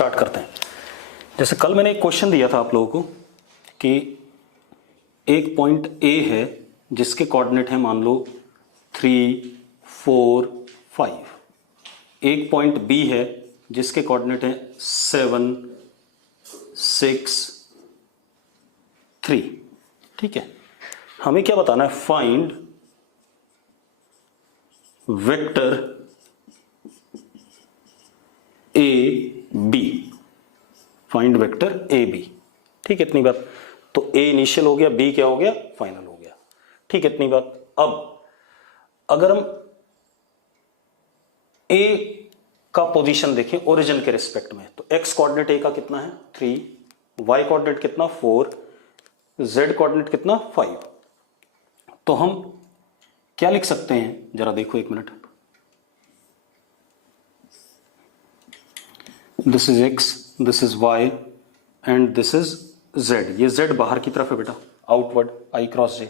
Start करते हैं। जैसे कल मैंने एक क्वेश्चन दिया था आप लोगों को कि एक पॉइंट ए है जिसके कोऑर्डिनेट है मान लो 3, 4, 5। एक पॉइंट बी है जिसके कोऑर्डिनेट है 7, 6, 3। ठीक है, हमें क्या बताना है? Find vector A B. Find vector A B. ठीक है, इतनी बात। तो ए इनिशियल हो गया, बी क्या हो गया? फाइनल हो गया। ठीक है, इतनी बात। अब अगर हम ए का पोजीशन देखें ओरिजिन के रिस्पेक्ट में, तो एक्स कोऑर्डिनेट ए का कितना है? 3, वाई कोऑर्डिनेट कितना? 4, जेड कोऑर्डिनेट कितना? 5। तो हम क्या लिख सकते हैं? जरा देखो एक minute. This is X, this is Y and this is Z. ये जेड बाहर की तरफ है बेटा, आउटवर्ड, आई क्रॉस जे।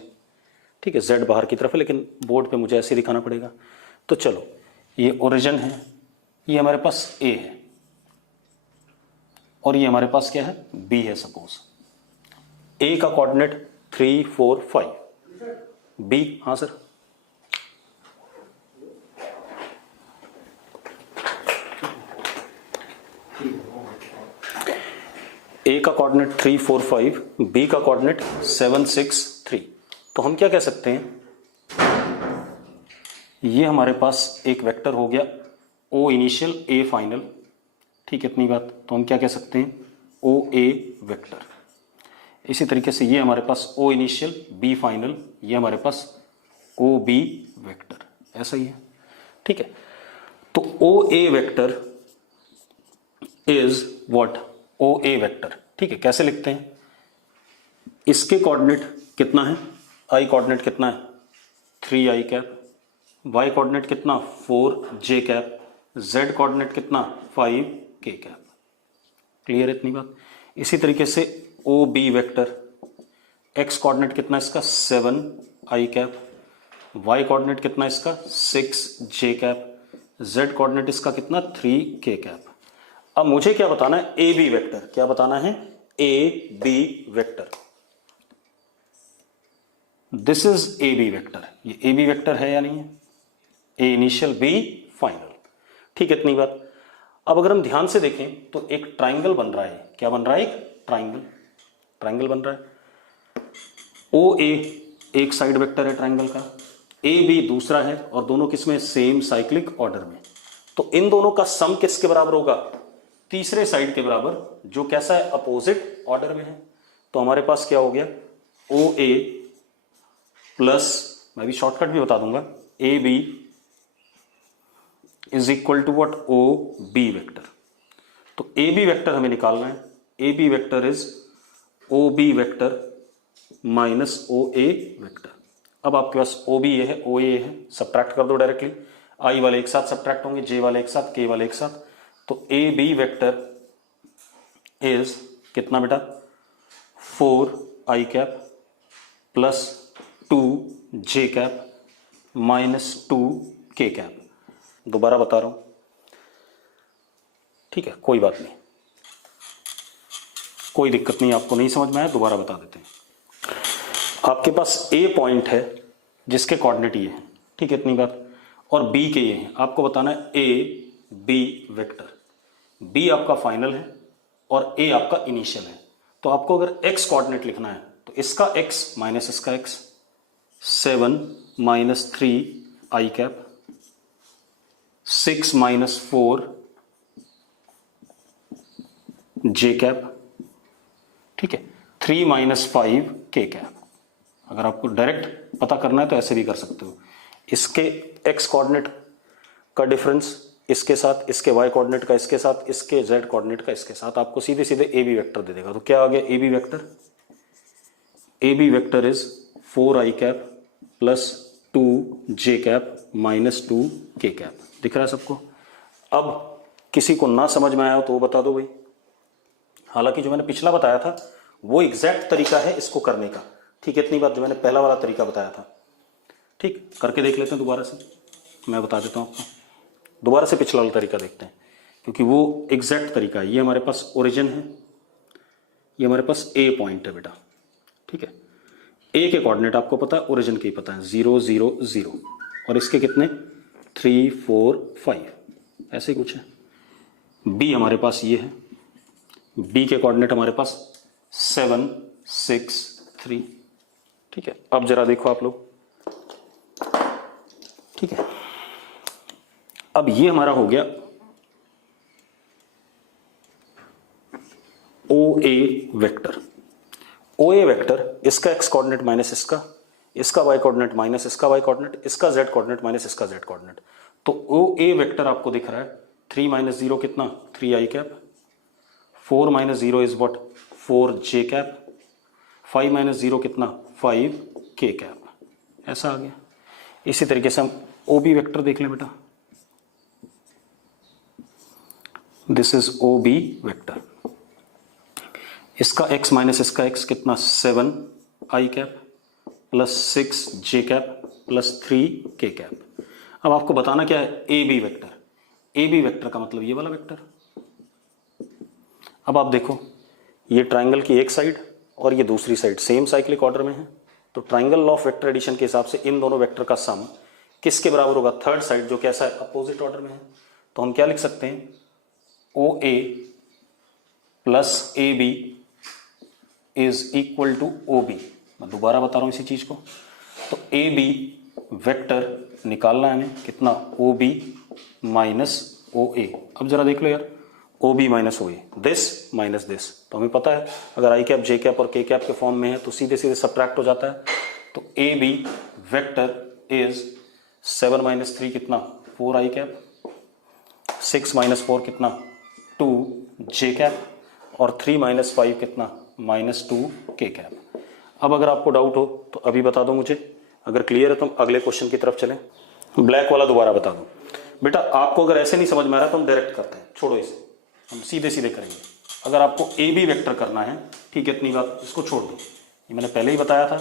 ठीक है, जेड बाहर की तरफ है, लेकिन बोर्ड पे मुझे ऐसे दिखाना पड़ेगा। तो चलो, ये ओरिजिन है, ये हमारे पास ए है और ये हमारे पास क्या है? बी है। सपोज ए का कोऑर्डिनेट 3, 4, 5, बी, हाँ सर, ए का कोऑर्डिनेट 3, 4, 5, बी का कोऑर्डिनेट 7, 6, 3। तो हम क्या कह सकते हैं? ये हमारे पास एक वेक्टर हो गया ओ इनिशियल ए फाइनल। ठीक है, इतनी बात। तो हम क्या कह सकते हैं? O A vector. इसी तरीके से ये हमारे पास ओ इनिशियल बी फाइनल, ये हमारे पास ओ बी वेक्टर। ऐसा ही है। ठीक है, तो O A vector is what? O A vector. ठीक है, कैसे लिखते हैं? इसके कोऑर्डिनेट कितना है? आई कोऑर्डिनेट कितना है? 3 आई कैप। वाई कोऑर्डिनेट कितना? 4 जे कैप। जेड कोऑर्डिनेट कितना? 5 के कैप। क्लियर है इतनी बात? इसी तरीके से O B vector, X coordinate कितना इसका? 7 आई कैप। वाई कोऑर्डिनेट कितना इसका? 6 जे कैप। जेड कोऑर्डिनेट इसका कितना? 3 के कैप। अब मुझे क्या बताना है? A B vector. क्या बताना है? A B vector. This is A B vector. ये ए बी वेक्टर है या नहीं है? A initial B final. ठीक है, इतनी बात। अब अगर हम ध्यान से देखें तो एक ट्राइंगल बन रहा है। क्या बन रहा है? एक ट्राइंगल बन रहा है। ओ ए एक साइड वेक्टर है ट्राइंगल का, ए बी दूसरा है, और दोनों किसमें? सेम साइक्लिक ऑर्डर में। तो इन दोनों का सम किसके बराबर होगा? तीसरे साइड के बराबर, जो कैसा है? अपोजिट ऑर्डर में है। तो हमारे पास क्या हो गया? ओ ए प्लस, मैं भी शॉर्टकट भी बता दूंगा, A B is equal to what? O B vector. तो ए बी वेक्टर हमें निकालना है। A B vector is O B vector minus O A vector. अब आपके पास ओ बी है, ओ ए है, सब्ट्रैक्ट कर दो डायरेक्टली। आई वाले एक साथ सब्ट्रैक्ट होंगे, जे वाले एक साथ, के वाले एक साथ। तो ए बी वेक्टर इज कितना बेटा? 4 I cap plus 2 J cap minus 2 K cap. दोबारा बता रहा हूं, ठीक है, कोई बात नहीं, कोई दिक्कत नहीं। आपको नहीं समझ में आया, दोबारा बता देते हैं। आपके पास ए पॉइंट है जिसके कोऑर्डिनेट ये है। ठीक है, इतनी बात। और बी के ये हैं। आपको बताना है ए बी वेक्टर। बी आपका फाइनल है और ए आपका इनिशियल है। तो आपको अगर एक्स कोऑर्डिनेट लिखना है तो इसका एक्स माइनस इसका x, 7 minus 3 I cap, 6 minus 4 J cap. ठीक है, 3 माइनस 5 के कैप। अगर आपको डायरेक्ट पता करना है तो ऐसे भी कर सकते हो। इसके एक्स कोऑर्डिनेट का डिफरेंस इसके साथ, इसके वाई कोऑर्डिनेट का इसके साथ, इसके जेड कोऑर्डिनेट का इसके साथ, आपको सीधे सीधे ए बी वेक्टर दे देगा। तो क्या आ गया A B vector? A B vector is 4 I cap plus 2 J cap minus 2 K cap. दिख रहा है सबको? अब किसी को ना समझ में आया हो तो वो बता दो भाई। हालांकि जो मैंने पिछला बताया था वो एग्जैक्ट तरीका है इसको करने का। ठीक है, इतनी बात। जो मैंने पहला वाला तरीका बताया था, ठीक, करके देख लेते हैं दोबारा से। मैं बता देता हूं आपको, दोबारा से पिछला वाला तरीका देखते हैं, क्योंकि वो एग्जैक्ट तरीका है। ये हमारे पास ओरिजिन है, ये हमारे पास ए पॉइंट है बेटा, ठीक है। ए के कोऑर्डिनेट आपको पता है, ओरिजिन के ही पता है, 0 0 0, और इसके कितने 3 4 5 ऐसे कुछ है। बी हमारे पास ये है, बी के कोऑर्डिनेट हमारे पास 7 6 3, ठीक है। अब जरा देखो आप लोग, ठीक है। अब ये हमारा हो गया ओ A vector. O A vector, इसका एक्स कोऑर्डिनेट माइनस इसका वाई कोऑर्डिनेट माइनस इसका वाई कोऑर्डिनेट, इसका जेड कोऑर्डिनेट माइनस इसका जेड कोऑर्डिनेट। तो ओ ए वेक्टर आपको दिख रहा है 3 माइनस 0 कितना 3 I cap, 4 minus 0 is what 4 J cap, 5 minus 0 कितना 5 के कैप, ऐसा आ गया। इसी तरीके से हम ओ बी वेक्टर देख लें बेटा, this is O B vector. इसका x माइनस इसका x कितना 7 I cap plus 6 J cap plus 3 K cap. अब आपको बताना क्या है, A B vector. A B vector का मतलब ये वाला वेक्टर। अब आप देखो, ये ट्राइंगल की एक साइड और ये दूसरी साइड सेम साइक्लिक ऑर्डर में है, तो triangle law of vector addition के हिसाब से इन दोनों वेक्टर का सम किसके बराबर होगा, थर्ड साइड जो कैसा है अपोजिट ऑर्डर में है। तो हम क्या लिख सकते हैं, O A plus A B is equal to O B. मैं दोबारा बता रहा हूं इसी चीज को। तो ए बी वेक्टर निकालना है हमें, कितना ओ बी माइनस ओ ए। अब जरा देख लो यार, O B minus O A, this minus this, तो हमें पता है अगर आई कैप जे कैप और के कैप के फॉर्म में है तो सीधे सीधे सब्ट्रैक्ट हो जाता है। तो A B vector is 7 minus 3 कितना 4 आई कैप, 6 माइनस 4 कितना 2 जे कैप, और 3 माइनस 5 कितना -2 के कैप। अब अगर आपको डाउट हो तो अभी बता दो मुझे, अगर क्लियर है तो हम अगले क्वेश्चन की तरफ चलें। ब्लैक वाला दोबारा बता दो बेटा। आपको अगर ऐसे नहीं समझ में आ रहा तो हम डायरेक्ट करते हैं, छोड़ो इसे, हम सीधे सीधे करेंगे। अगर आपको ए बी वेक्टर करना है, ठीक है, इतनी बात, इसको छोड़ दो, ये मैंने पहले ही बताया था,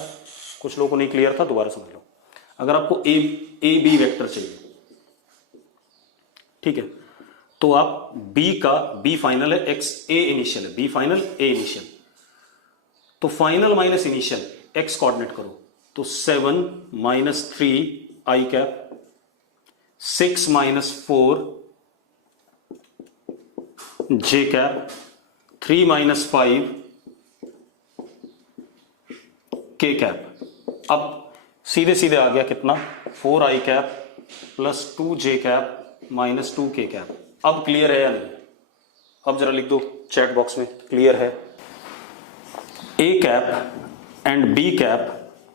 कुछ लोगों को नहीं क्लियर था, दोबारा समझ लो। अगर आपको ए बी वेक्टर चाहिए, ठीक है, तो आप बी का, बी फाइनल है, एक्स ए इनिशियल है, बी फाइनल ए इनिशियल, तो final minus initial x coordinate करो, तो 7 minus 3 I cap, 6 minus 4 J cap, 3 minus 5 के कैप। अब सीधे सीधे आ गया कितना 4 I cap plus 2 J cap minus 2 K cap. अब क्लियर है या नहीं? अब जरा लिख दो चैट बॉक्स में, क्लियर है। A cap and B cap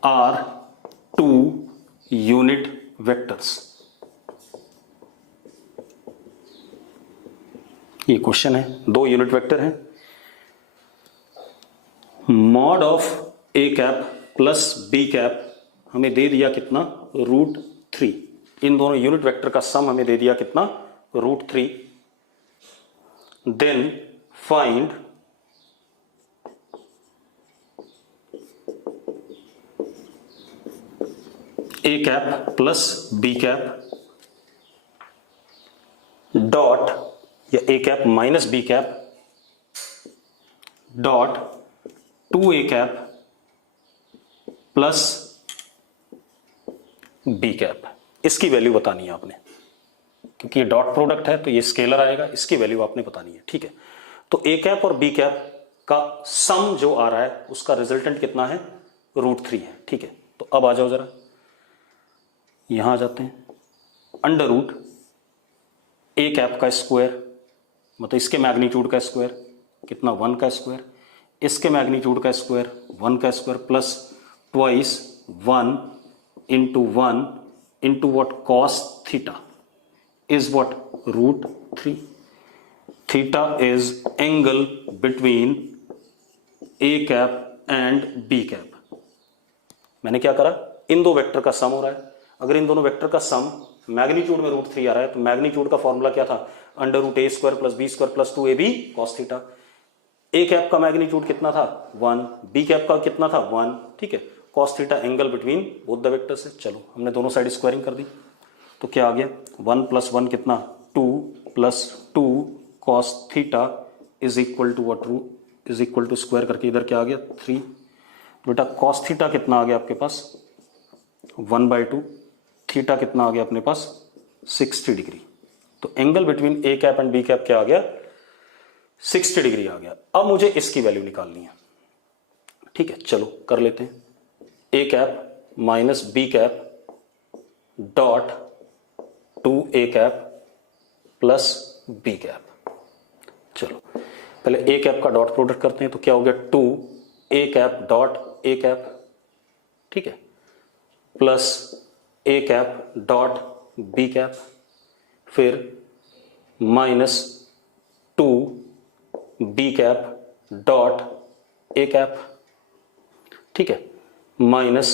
are 2 unit vectors। ये क्वेश्चन है, 2 यूनिट वेक्टर हैं। Mod of A cap plus B cap हमें दे दिया कितना √3। इन दोनों यूनिट वेक्टर का सम हमें दे दिया कितना √3। Then find A cap plus B cap dot, या A cap minus B cap dot 2A cap plus B cap. इसकी वैल्यू बतानी है आपने, क्योंकि ये डॉट प्रोडक्ट है तो ये स्केलर आएगा, इसकी वैल्यू आपने बतानी है, ठीक है। तो A कैप और B कैप का सम जो आ रहा है उसका रिजल्टेंट कितना है √3 है, ठीक है। तो अब आ जाओ जरा, यहां आ जाते हैं, अंडर रूट ए कैप का स्क्वायर, मतलब इसके मैग्नीट्यूड का स्क्वायर कितना 1 का स्क्वायर, इसके मैग्नीट्यूड का स्क्वायर 1 का square plus twice 1 into 1 into what cos theta is what √3। Theta is angle between A cap and B cap. मैंने क्या करा, इन दो वेक्टर का सम हो रहा है, अगर इन दोनों वेक्टर का सम मैग्नीट्यूड में √3 आ रहा है तो मैग्नीट्यूड का फॉर्मूला क्या था, √a² plus b² plus 2ab cos theta. A cap का मैग्नीट्यूड कितना था 1, बी कैप का कितना था 1, ठीक है। cos theta angle between both the vector से। चलो हमने दोनों साइड स्क्वायरिंग कर दी, तो क्या आ गया 1 प्लस 1 कितना 2 plus 2 cos theta is equal to what root is equal to square करके इधर क्या आ गया 3। बेटा कॉस थीटा कितना आ गया आपके पास 1/2, थीटा कितना आ गया अपने पास 60 डिग्री। तो angle between A cap and B cap क्या आ गया 60 डिग्री आ गया। अब मुझे इसकी वैल्यू निकालनी है। ठीक है चलो कर लेते हैं। A cap minus B cap dot 2a cap plus B cap. चलो पहले ए कैप का डॉट प्रोडक्ट करते हैं तो क्या हो गया 2a cap dot A cap, ठीक है, plus A cap dot B cap, फिर minus 2b cap dot A cap, ठीक है, minus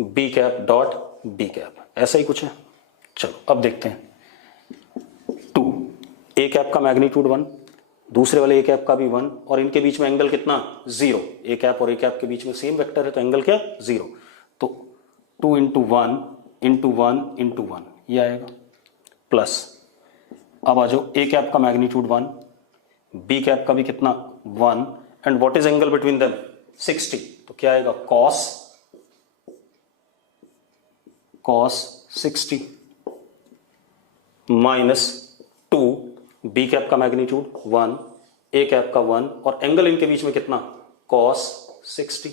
B cap dot B cap. ऐसा ही कुछ है। चलो अब देखते हैं। 2 ए कैप का मैग्नीट्यूड 1, दूसरे वाले ए कैप का भी 1, और इनके बीच में एंगल कितना 0। ए कैप और ए कैप के बीच में सेम वेक्टर है तो एंगल क्या 0। तो 2 इंटू 1 इंटू 1 इंटू 1 ये आएगा, प्लस अब आ जाओ ए कैप का मैग्नीट्यूड 1, बी कैप का भी कितना 1, and what is angle between them 60। तो क्या आएगा cos 60 माइनस 2 बी कैप का मैग्नीट्यूड 1, ए कैप का 1, और एंगल इनके बीच में कितना cos 60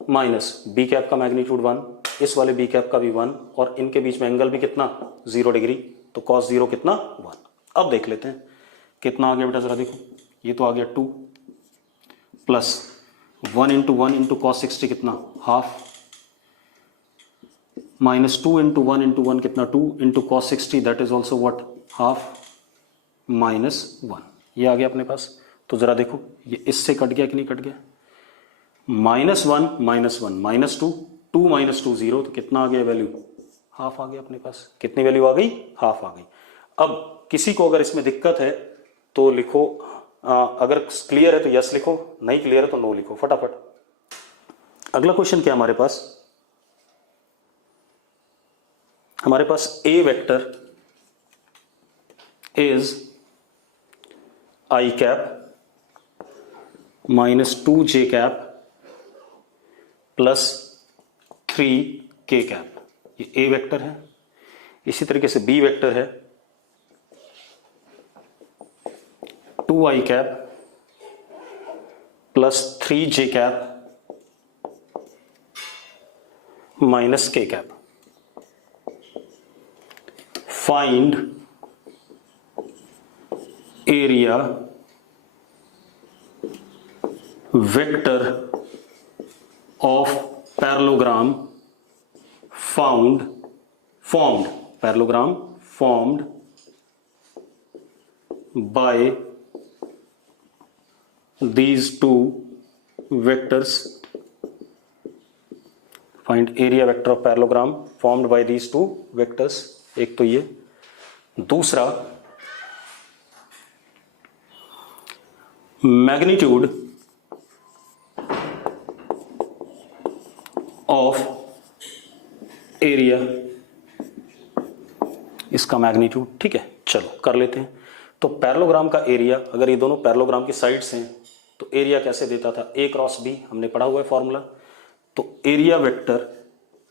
माइनस बी कैप का मैग्नीट्यूड 1, इस वाले बी कैप का भी 1, और इनके बीच में एंगल भी कितना 0 डिग्री, तो cos 0 कितना 1। अब देख लेते हैं कितना आ गया बेटा, जरा देखो, ये तो आ गया 2 प्लस 1 इंटू 1 इंटू cos 60 कितना हाफ, माइनस 2 इंटू 1 इंटू 1 कितना 2 into cos 60 that is also what half, minus 1 ये आ गया अपने पास। तो जरा देखो ये इससे कट गया कि नहीं कट गया, -1 -1 -2 2 -2 0, तो कितना आ गया वैल्यू हाफ आ गया अपने पास। कितनी वैल्यू आ गई हाफ आ गई। अब किसी को अगर इसमें दिक्कत है तो लिखो, अगर क्लियर है तो यस लिखो, नहीं क्लियर है तो नो लिखो फटाफट। अगला क्वेश्चन क्या हमारे पास A vector is I cap minus 2j cap plus 3k cap, ये ए वेक्टर है। इसी तरीके से बी वेक्टर है 2i cap plus 3j cap minus k cap. Find area vector of parallelogram formed by these two vectors। find area vector of parallelogram formed by these two vectors। एक तो ये, दूसरा magnitude of area, इसका magnitude, ठीक है। चलो कर लेते हैं। तो पैरेललोग्राम का एरिया, अगर ये दोनों पैरेललोग्राम की साइड्स हैं तो एरिया कैसे देता था, a क्रॉस b, हमने पढ़ा हुआ है फॉर्मूला। तो area vector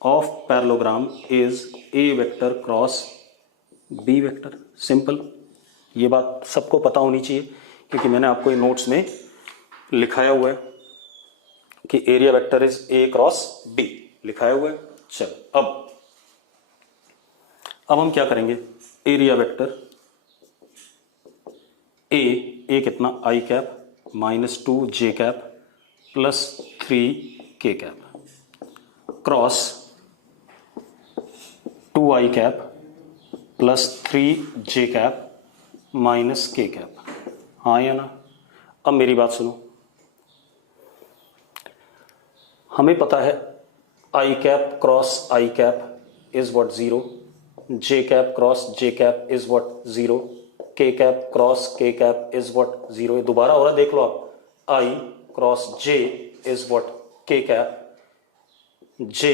of parallelogram is a vector cross b vector. Simple, ये बात सबको पता होनी चाहिए क्योंकि मैंने आपको ये नोट्स में लिखाया हुआ है कि area vector is a cross b लिखाया हुआ है। चलो अब हम क्या करेंगे, एरिया वेक्टर ए कितना i cap minus 2j cap plus 3k cap cross 2i cap plus 3j cap minus k cap. हाँ या ना। अब मेरी बात सुनो, हमें पता है i cap cross i cap is what 0, j cap cross j cap is what 0, k cap cross k cap is what 0। ये दोबारा हो रहा है, देख लो आप, i cross j is what k cap, j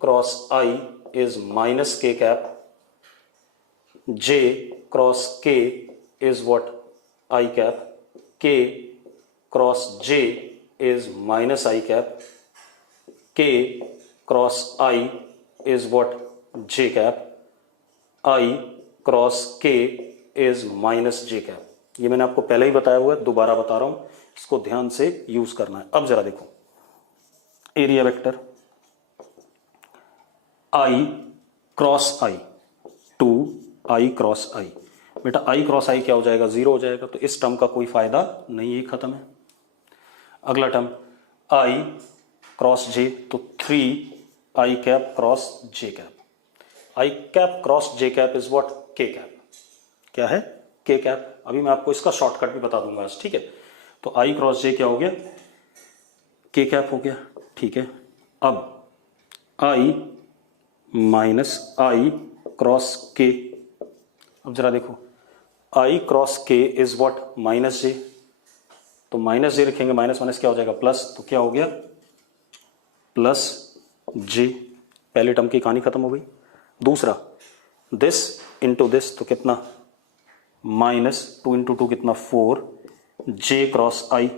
cross i is minus k cap, j cross k is what I cap, K cross J is minus I cap, K cross I is what J cap, I cross K is minus J cap. ये मैंने आपको पहले ही बताया हुआ है, दोबारा बता रहा हूं, इसको ध्यान से यूज करना है। अब जरा देखो, area vector I cross I, two I cross I. बेटा आई क्रॉस आई क्या हो जाएगा, जीरो हो जाएगा, तो इस टर्म का कोई फायदा नहीं है, खत्म है। अगला टर्म आई क्रॉस जे, तो three I cap cross J cap, I cap cross J cap is what के कैप। क्या है, के कैप। अभी मैं आपको इसका शॉर्टकट भी बता दूंगा, ठीक है। तो आई क्रॉस जे क्या हो गया, के कैप हो गया, ठीक है। अब आई माइनस आई क्रॉस के, अब जरा देखो, आई cross K is what minus जे, तो माइनस जे रखेंगे, माइनस माइनस क्या हो जाएगा प्लस, तो क्या हो गया प्लस जे। पहले टर्म की कहानी खत्म हो गई। दूसरा दिस इंटू दिस, तो कितना माइनस टू इंटू टू कितना four, J cross I,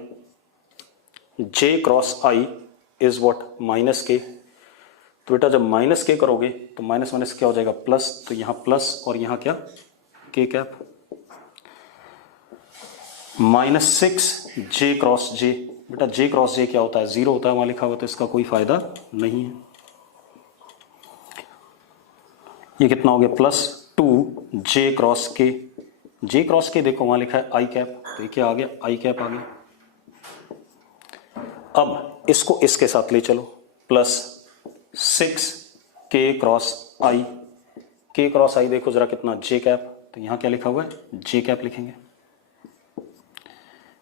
J cross I is what minus K. तो बेटा जब माइनस के करोगे तो माइनस माइनस क्या हो जाएगा प्लस, तो यहां प्लस और यहां क्या के कैप, माइनस सिक्स जे क्रॉस जे। बेटा जे क्रॉस जे क्या होता है, जीरो होता है, वहां लिखा हुआ, तो इसका कोई फायदा नहीं है। ये कितना हो गया प्लस टू जे क्रॉस के, जे क्रॉस के देखो वहां लिखा है आई कैप, तो ये क्या आ गया आई कैप आ गया। अब इसको इसके साथ ले चलो, प्लस सिक्स के क्रॉस आई, के क्रॉस आई देखो जरा कितना जे कैप, तो यहां क्या लिखा हुआ है जे कैप लिखेंगे।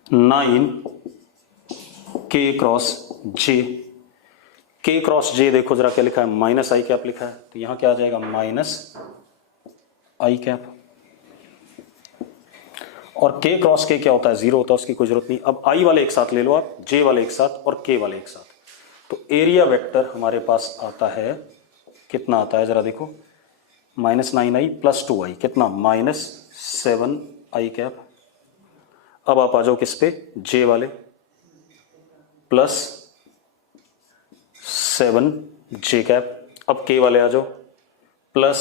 नाइन के क्रॉस जे, के क्रॉस जे देखो जरा क्या लिखा है माइनस आई कैप लिखा है, तो यहां क्या आ जाएगा माइनस आई कैप। और के क्रॉस के क्या होता है जीरो होता है, उसकी कोई जरूरत नहीं। अब आई वाले एक साथ ले लो आप, जे वाले एक साथ और के वाले एक साथ, तो एरिया वेक्टर हमारे पास आता है, कितना आता है जरा देखो, माइनस नाइन आई प्लस टू आई, कितना माइनस सेवन आई कैप। अब आप आ जाओ किस पे, जे वाले, प्लस सेवन जे कैप। अब के वाले आ जाओ, प्लस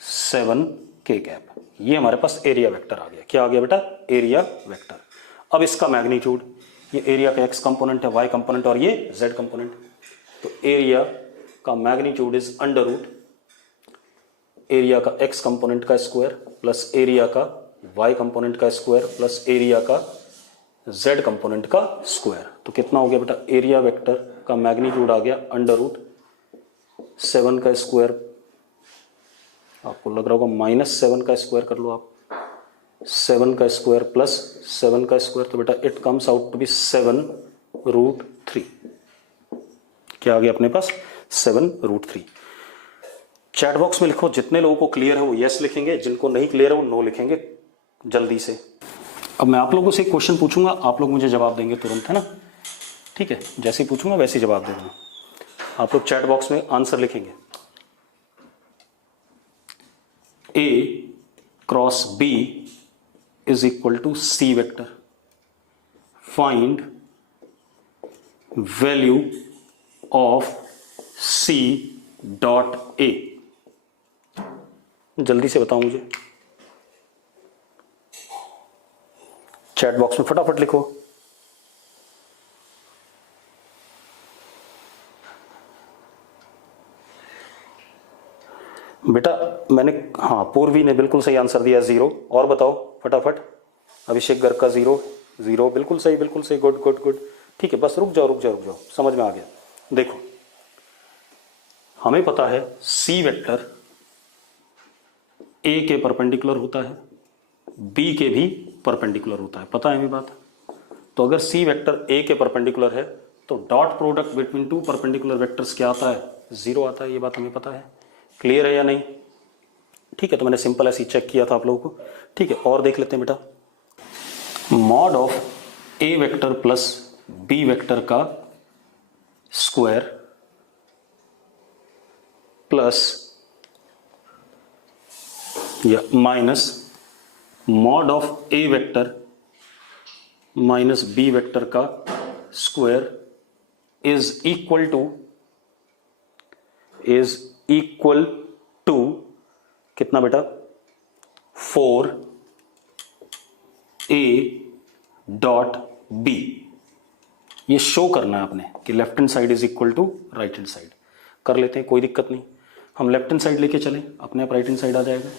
सेवन के कैप। ये हमारे पास एरिया वेक्टर आ गया। क्या आ गया बेटा, एरिया वेक्टर। अब इसका मैग्नीट्यूड, ये एरिया का एक्स कंपोनेंट है, वाई कंपोनेंट और ये जेड कंपोनेंट, तो एरिया का magnitude is under root area का एक्स कंपोनेंट का स्क्वायर प्लस एरिया का वाई कंपोनेंट का स्क्वायर प्लस एरिया का जेड कंपोनेंट का स्क्वायर। तो कितना हो गया बेटा, एरिया वेक्टर का मैग्नीट्यूड आ गया अंडर रूट सेवन का स्क्वायर, आपको लग रहा होगा माइनस सेवन का स्क्वायर कर लो आप, सेवन का स्क्वायर प्लस सेवन का स्क्वायर, तो बेटा it comes out to be seven root three. क्या आ गया अपने पास, seven root three. Chat box में लिखो, जितने लोगों को क्लियर है वो यस लिखेंगे, जिनको नहीं क्लियर है वो नो लिखेंगे जल्दी से। अब मैं आप लोगों से एक क्वेश्चन पूछूंगा, आप लोग मुझे जवाब देंगे तुरंत, है ना, ठीक है, जैसे ही पूछूंगा वैसे ही जवाब दे देना। आप लोग चैट बॉक्स में आंसर लिखेंगे, A cross B is equal to C vector, find value of C dot A. जल्दी से बताओ मुझे, चैट बॉक्स में फटाफट लिखो। बेटा मैंने, हाँ पूर्वी ने बिल्कुल सही आंसर दिया, जीरो। और बताओ फटाफट, अभिषेक गर्ग का जीरो, जीरो, बिल्कुल सही, बिल्कुल सही, गुड गुड गुड, ठीक है, बस रुक जाओ रुक जाओ रुक जाओ, समझ में आ गया। देखो हमें पता है सी वेक्टर ए के परपेंडिकुलर होता है, बी के भी परपेंडिकुलर होता है, पता है हमें बात। तो अगर सी वेक्टर ए के परपेंडिकुलर है तो dot product between two perpendicular vectors क्या आता है, जीरो आता है, ये बात हमें पता है। क्लियर है या नहीं, ठीक है, तो मैंने सिंपल ऐसे चेक किया था आप लोगों को, ठीक है। और देख लेते हैं बेटा, mod of A vector plus B vector का स्क्वायर प्लस या minus mod of A vector minus B vector का स्क्वायर इज इक्वल टू कितना बेटा, 4a डॉट बी। ये शो करना है आपने कि left hand side is equal to right hand side. कर लेते हैं, कोई दिक्कत नहीं। हम लेफ्ट हैंड साइड लेके चलें, अपने आप राइट हैंड साइड आ जाएगा।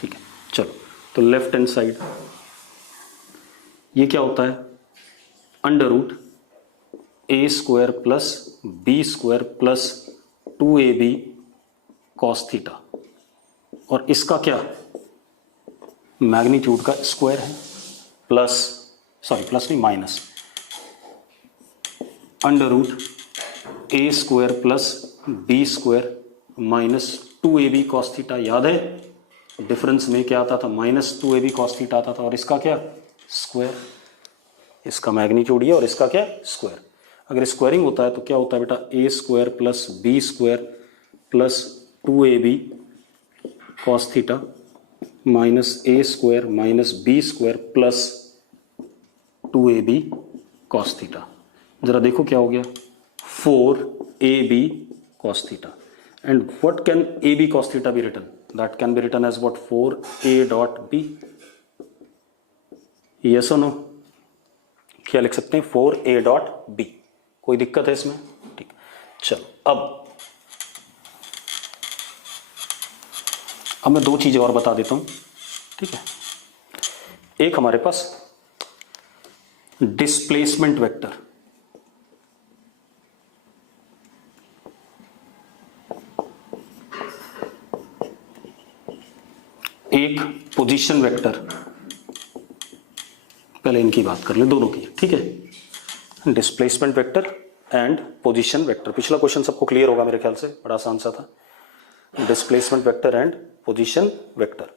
ठीक है, चलो। तो लेफ्ट हैंड साइड ये क्या होता है, under root A square plus B square plus 2ab cos theta, और इसका क्या, मैग्नीट्यूड का स्क्वायर है, प्लस नहीं minus under root A square plus B square minus 2ab cos theta. याद है डिफरेंस में क्या आता था, माइनस 2ab कॉस थीटा आता था, और इसका क्या, स्क्वायर। इसका मैग्नीट्यूड ये और इसका क्या, स्क्वायर। अगर स्क्वायरिंग होता है तो क्या होता है बेटा, A square plus B square plus 2ab cos theta minus A square minus B square plus 2ab cos theta. जरा देखो क्या हो गया, 4ab cos theta, and what can ab cos theta be written? That can be written as what, 4a dot b. Yes or no? क्या लिख सकते हैं, 4a dot b। कोई दिक्कत है इसमें? ठीक, चलो अब मैं दो चीजें और बता देता हूं। ठीक है, एक हमारे पास डिस्प्लेसमेंट वेक्टर, एक पोजीशन वेक्टर। पहले इनकी बात कर ले, दोनों की। ठीक है, displacement vector and position vector. पिछला क्वेश्चन सबको क्लियर होगा मेरे ख्याल से, बड़ा आसान सा था। Displacement vector and position vector.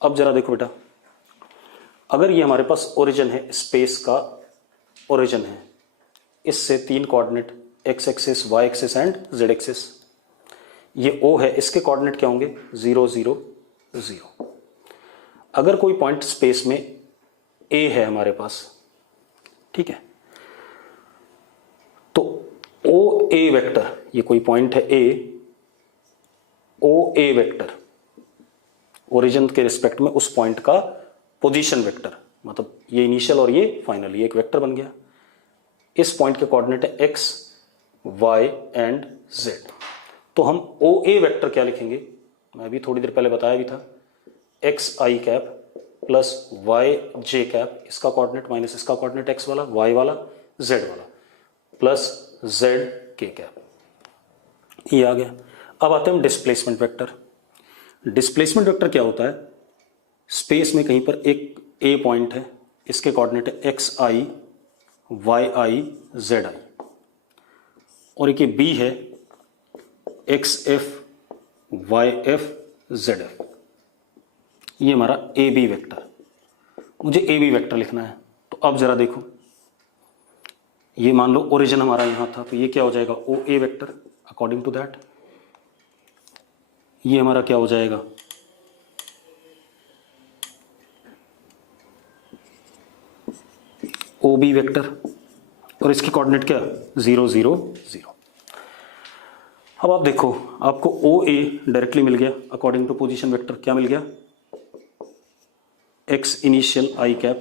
अब जरा देखो बेटा, अगर ये हमारे पास ओरिजिन है, स्पेस का ओरिजिन है, इससे तीन coordinate X axis, Y axis and Z axis. ये ओ है, इसके कोऑर्डिनेट क्या होंगे, 0 0 0। अगर कोई पॉइंट स्पेस में ए है हमारे पास, ठीक है, तो ओ ए वेक्टर, ये कोई पॉइंट है ए, ओ ए वेक्टर ओरिजिन के रिस्पेक्ट में उस पॉइंट का पोजीशन वेक्टर, मतलब ये इनिशियल और ये फाइनल, ये एक वेक्टर बन गया। इस पॉइंट के कोऑर्डिनेट है एक्स, वाई एंड जेड। तो हम ओ ए वेक्टर क्या लिखेंगे, मैं अभी थोड़ी देर पहले बताया भी था, एक्स आई कैप प्लस वाई जे कैप, इसका कोऑर्डिनेट माइनस इसका कोऑर्डिनेट एक्स वाला, वाई वाला, जेड वाला, प्लस जेड के कैप। ये आ गया। अब आते हैं हम डिस्प्लेसमेंट वेक्टर। डिस्प्लेसमेंट वेक्टर क्या होता है, स्पेस में कहीं पर एक ए पॉइंट है, इसके कोऑर्डिनेट है X I, Y I, Z I, और एक ये बी है, X F, Y F, Z F. ये हमारा ए बी वेक्टर। मुझे ए बी वेक्टर लिखना है, तो अब जरा देखो, ये मान लो ओरिजिन हमारा यहां था, तो ये क्या हो जाएगा, ओ A vector. According to that ये हमारा क्या हो जाएगा, ओ बी वेक्टर, और इसकी कोऑर्डिनेट क्या, 0 0 0। अब आप देखो, आपको ओ ए डायरेक्टली मिल गया अकॉर्डिंग टू पोजीशन वेक्टर। क्या मिल गया, X initial I cap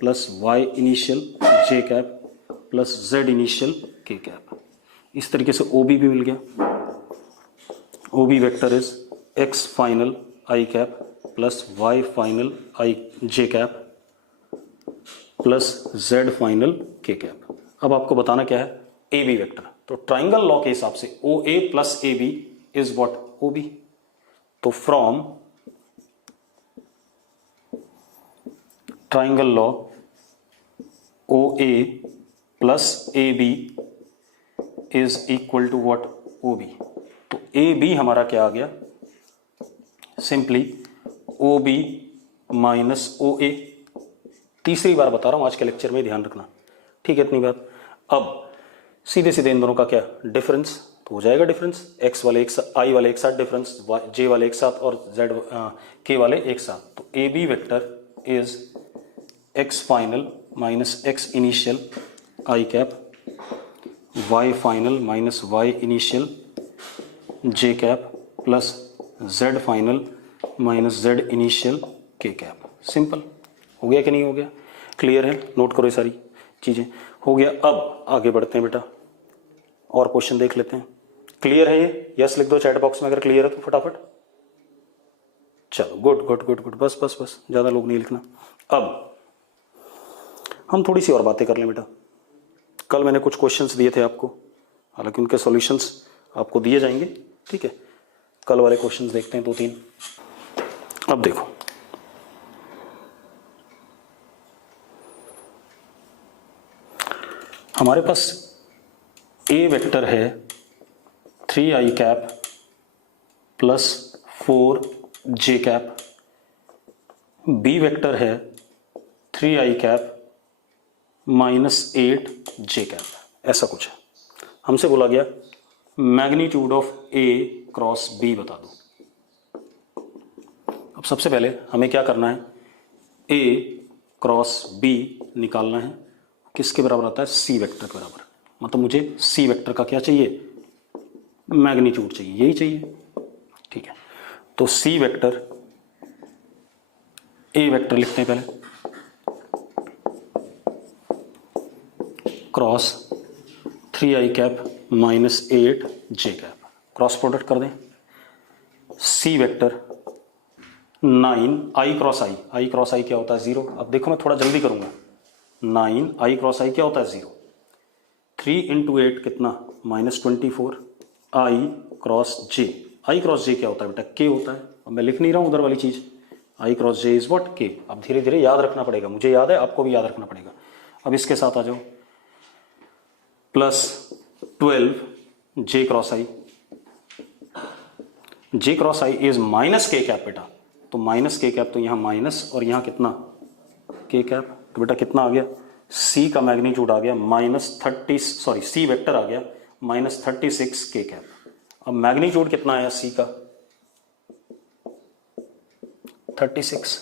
plus Y initial J cap plus Z initial K cap. इस तरीके से ओ बी भी मिल गया। O B vector is X final I cap plus Y final I J cap plus Z final K cap. अब आपको बताना क्या है, ए बी वेक्टर। तो ट्राइंगल लॉ के हिसाब से O A plus A B is what, O B. तो from triangle law O A plus A B is equal to what, O B. तो ए बी हमारा क्या आ गया, simply O B minus O A. तीसरी बार बता रहा हूं आज के लेक्चर में, ध्यान रखना। ठीक है, इतनी बात। अब सीधे सीधे इन दोनों का क्या डिफरेंस, तो हो जाएगा डिफरेंस, एक्स वाले एक साथ, आई वाले एक साथ डिफरेंस, जे वाले एक साथ और जेड के वाले एक साथ। तो A B vector is X final minus X initial I cap, Y final minus Y initial J cap plus Z final minus Z initial K cap. Simple हो गया कि नहीं हो गया? क्लियर है? नोट करो ये सारी चीजें। हो गया। अब आगे बढ़ते हैं बेटा, और क्वेश्चन देख लेते हैं। क्लियर है ये? यस लिख दो चैट बॉक्स में अगर क्लियर है तो फटाफट। चलो गुड गुड गुड गुड, बस बस बस, ज्यादा लोग नहीं लिखना। अब हम थोड़ी सी और बातें कर लें बेटा। कल मैंने कुछ क्वेश्चंस दिए थे आपको, हालांकि उनके सॉल्यूशंस आपको दिए जाएंगे, ठीक है। कल वाले क्वेश्चंस देखते हैं 2-3। अब देखो, हमारे पास ए वेक्टर है 3i cap plus 4j cap, B vector है 3i cap minus 8j cap, ऐसा कुछ है। हमसे बोला गया magnitude of A cross B बता दो। अब सबसे पहले हमें क्या करना है, ए क्रॉस बी निकालना है। किसके बराबर आता है? सी वेक्टर के बराबर। मतलब मुझे सी वेक्टर का क्या चाहिए? मैग्नीट्यूड चाहिए, यही चाहिए, ठीक है। तो सी वेक्टर, ए वेक्टर लिखते हैं पहले, cross 3i cap minus 8j cap, cross product कर दें। C vector 9 i cross I, I cross I क्या होता है? 0। अब देखो मैं थोड़ा जल्दी करूंगा। 9 i क्रॉस आई क्या होता है? 0। 3 इंटू 8 कितना? -24। i cross j, I cross J क्या होता है बेटा? k होता है। अब मैं लिख नहीं रहा हूं उधर वाली चीज, i cross J is what? k। अब धीरे धीरे याद रखना पड़ेगा, मुझे याद है, आपको भी याद रखना पड़ेगा। अब इसके साथ आ जाओ, plus 12 j cross I, j cross I is minus k cap बेटा। तो माइनस k कैप, तो यहां माइनस और यहां कितना? k cap. तो बेटा कितना आ गया? c का मैग्नीट्यूड आ गया सी वेक्टर आ गया -36 k कैप। अब मैग्नीट्यूड कितना आया c का? 36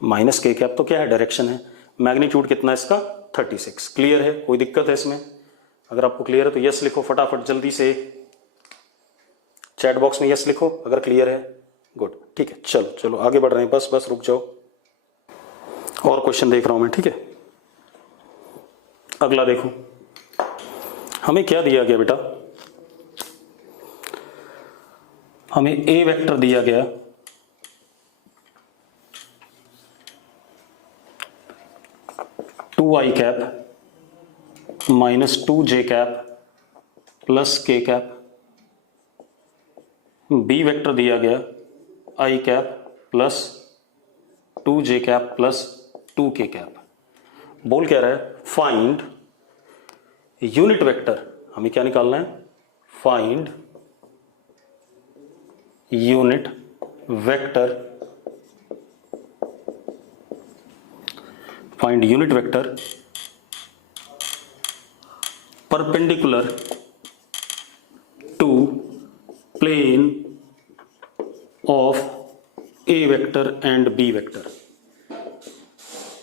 माइनस k कैप, तो क्या है? डायरेक्शन है। मैग्नीट्यूड कितना है इसका? 36। क्लियर है? कोई दिक्कत है इसमें? अगर आपको क्लियर है तो यस लिखो फटाफट जल्दी से, चैट बॉक्स में यस लिखो अगर क्लियर है। गुड, ठीक है। चलो चलो आगे बढ़ रहे हैं, बस बस रुक जाओ, और क्वेश्चन देख रहा हूं मैं, ठीक है। अगला देखो, हमें क्या दिया गया बेटा? हमें ए वेक्टर दिया गया 2i cap minus 2j cap plus k cap, B vector दिया गया i cap plus 2j cap plus 2k cap. बोल क्या रहा है? Find unit vector. हमें क्या निकालना है? Find unit vector, find unit vector perpendicular to plane of A vector and B vector.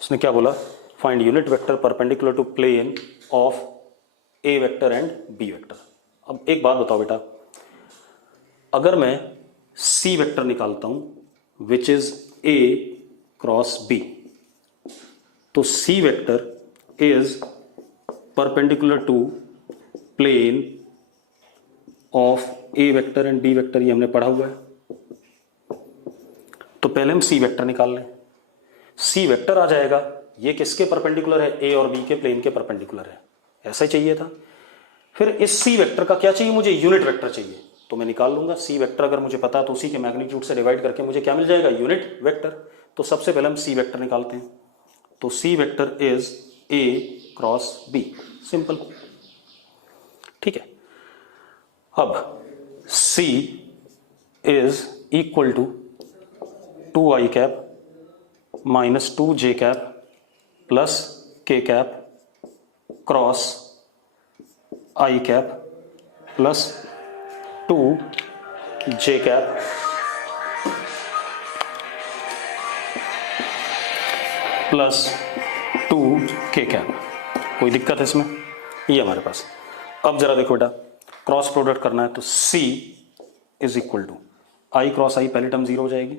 उसने क्या बोला? Find unit vector perpendicular to plane of A vector and B vector. अब एक बात बताओ बेटा, अगर मैं सी वेक्टर निकालता हूं which is A cross B, तो C vector is perpendicular to plane of A vector and B vector, ये हमने पढ़ा हुआ है। तो पहले हम सी वेक्टर निकाल लें। सी वेक्टर आ जाएगा, ये किसके परपेंडिकुलर है? ए और बी के प्लेन के परपेंडिकुलर है, ऐसा ही चाहिए था। फिर इस सी वेक्टर का क्या चाहिए मुझे? यूनिट वेक्टर चाहिए। तो मैं निकाल लूंगा सी वेक्टर, अगर मुझे पता है तो उसी के मैग्नीट्यूड से डिवाइड करके मुझे क्या मिल जाएगा? Unit vector. तो सबसे पहले हम सी वेक्टर निकालते हैं। तो C vector is A cross B, simple, ठीक है। अब C is equal to 2i cap minus 2j cap plus k cap cross i cap plus 2j cap plus 2k cap. कोई दिक्कत है इसमें? ये हमारे पास। अब जरा देखो बेटा, क्रॉस प्रोडक्ट करना है तो C is equal to I cross I, पहली टर्म 0 हो जाएगी,